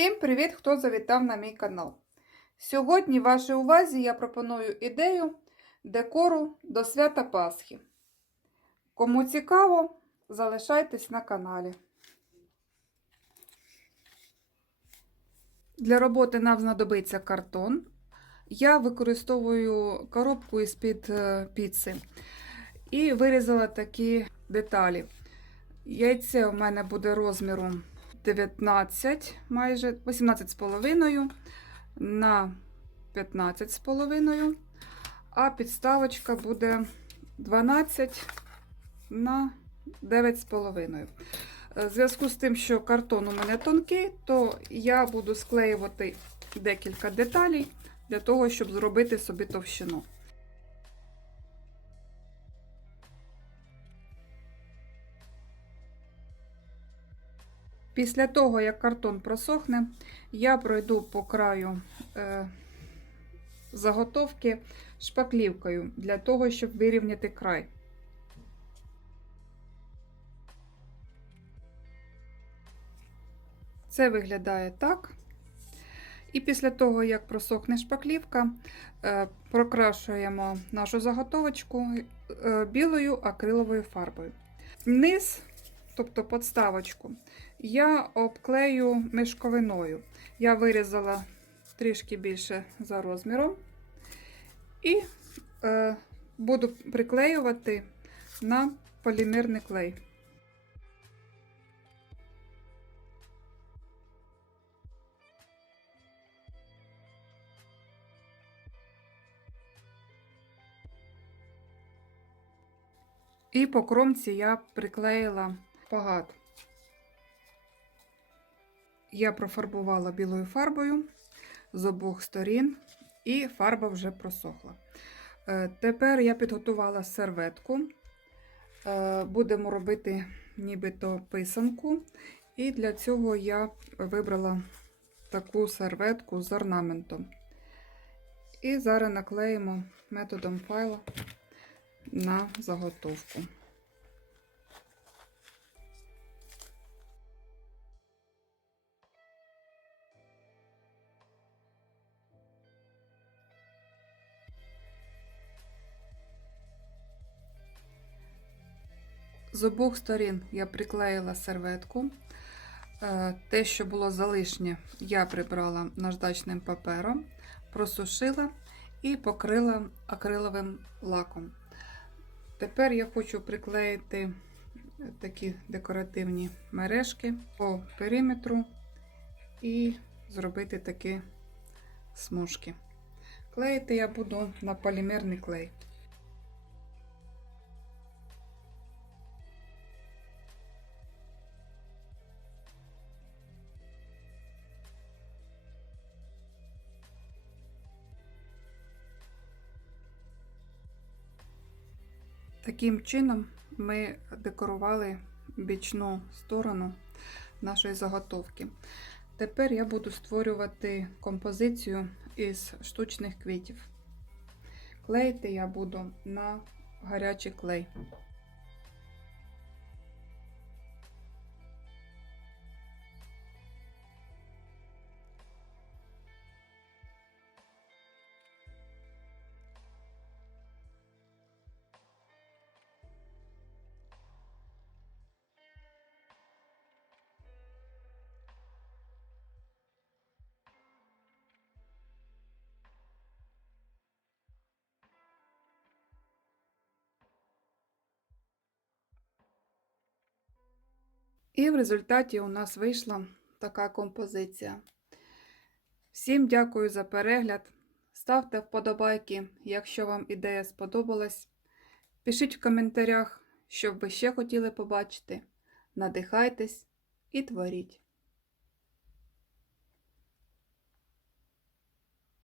Всім привіт, хто завітав на мій канал. Сьогодні вашій увазі я пропоную ідею декору до свята Пасхи. Кому цікаво, залишайтесь на каналі. Для роботи нам знадобиться картон. Я використовую коробку із-під е, піци і вирізала такі деталі. Яйце у мене буде розміру 19, майже 18,5 на 15,5, а підставочка буде 12 на 9,5. В зв'язку з тим, що картон у мене тонкий, то я буду склеювати декілька деталей для того, щоб зробити собі товщину. Після того, як картон просохне, я пройду по краю е, заготовки шпаклівкою для того, щоб вирівняти край. Це виглядає так. І після того, як просохне шпаклівка, е, прокрашуємо нашу заготовочку е, білою акриловою фарбою. Низ, тобто подставочку, я обклею мешковиною. Я вирізала трішки більше за розміром і е, буду приклеювати на полімерний клей. І по кромці я приклеїла пагат. Я профарбувала білою фарбою з обох сторін, і фарба вже просохла. Е, Тепер я підготувала серветку. Е, Будемо робити нібито писанку. І для цього я вибрала таку серветку з орнаментом. І зараз наклеїмо методом файла на заготовку. З обох сторін я приклеїла серветку. Е, Те, що було залишнє, я прибрала наждачним папером, просушила і покрила акриловим лаком. Тепер я хочу приклеїти такі декоративні мережки по периметру і зробити такі смужки. Клеїти я буду на полімерний клей. Таким чином ми декорували бічну сторону нашої заготовки. Тепер я буду створювати композицію із штучних квітів. Клеїти я буду на гарячий клей. І в результаті у нас вийшла така композиція. Всім дякую за перегляд. Ставте вподобайки, якщо вам ідея сподобалась. Пишіть в коментарях, що б ви ще хотіли побачити. Надихайтесь і творіть.